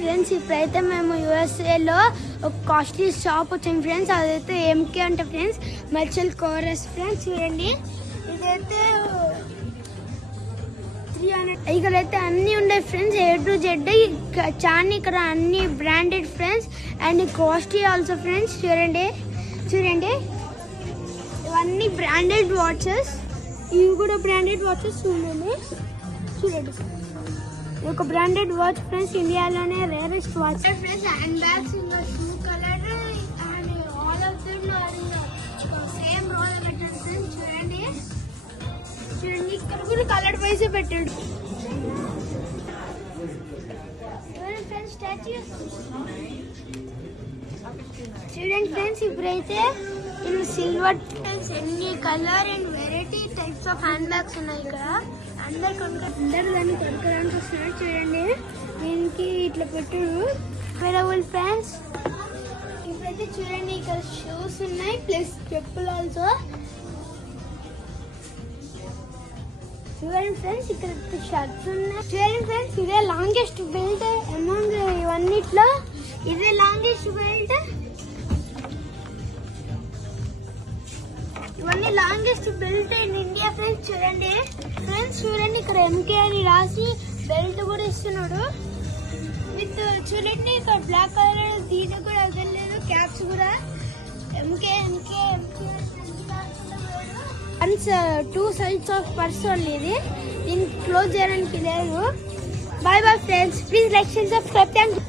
Friends ఇప్పుడైతే మేము యూఎస్ఏలో ఒక కాస్ట్లీ షాప్ వచ్చాము ఫ్రెండ్స్. అదైతే ఎంకే అంటే ఫ్రెండ్స్ మర్చల్ కోరస్ ఫ్రెండ్స్. చూడండి ఇదైతే 300. ఇక్కడైతే అన్ని ఉన్నాయి ఫ్రెండ్స్, A to Z. చాలా ఇక్కడ అన్ని branded friends and costly also friends. చూడండి ఇవన్నీ బ్రాండెడ్ వాచెస్, ఇవి కూడా బ్రాండెడ్ వాచెస్ ఉన్నాయి. చూడండి ఒక బ్రాండెడ్ వాచ్ ఫ్రెండ్స్, ఇండియాలోనే rarest watch friends. Hand bags in 2 colour and all of them are in same roll పెట్టారు ఫ్రెండ్స్. చూడండి ఇక్కడ కూడా కలర్ వైస్ పెట్టాడు. చూడండి ఫ్రెండ్స్ ఇప్పుడైతే సిల్వర్ ఎన్ని colour and variety types of hand bags ఉన్నాయి. ఇక్కడ అందరు దాన్ని కొనుక్కోడానికి వస్తున్నారు. చూడండి దీనికి ఇట్లా పెట్టాడు అవైలబుల్ ఫ్రెండ్స్. ఇప్పుడైతే చూడండి ఇక్కడ షూస్ ఉన్నాయి ప్లస్ చెప్పులు ఆల్సో. చూడండి ఫ్రెండ్స్ ఇక్కడ షర్ట్స్ ఉన్నాయి. చూడండి ఫ్రెండ్స్ ఇదే లాంగెస్ట్ బెల్ట్ అమాంగ్ ఇవన్నిట్లో, ఇదే లాంగెస్ట్ బెల్ట్. ఇవన్నీ longest belt in India friends. చూడండి ఇక్కడ ఎంకే అని రాసి బెల్ట్ కూడా ఇస్తున్నాడు విత్. చూడండి ఇక్కడ బ్లాక్ కలర్ దీనికి కూడా వదలలేదు, క్యాప్స్ కూడా ఎంకే. Once 2 sides of purse only. ఇది దీన్ని క్లోజ్ చేయడానికి లేదు. Bye friends, please like and subscribe. Thank you.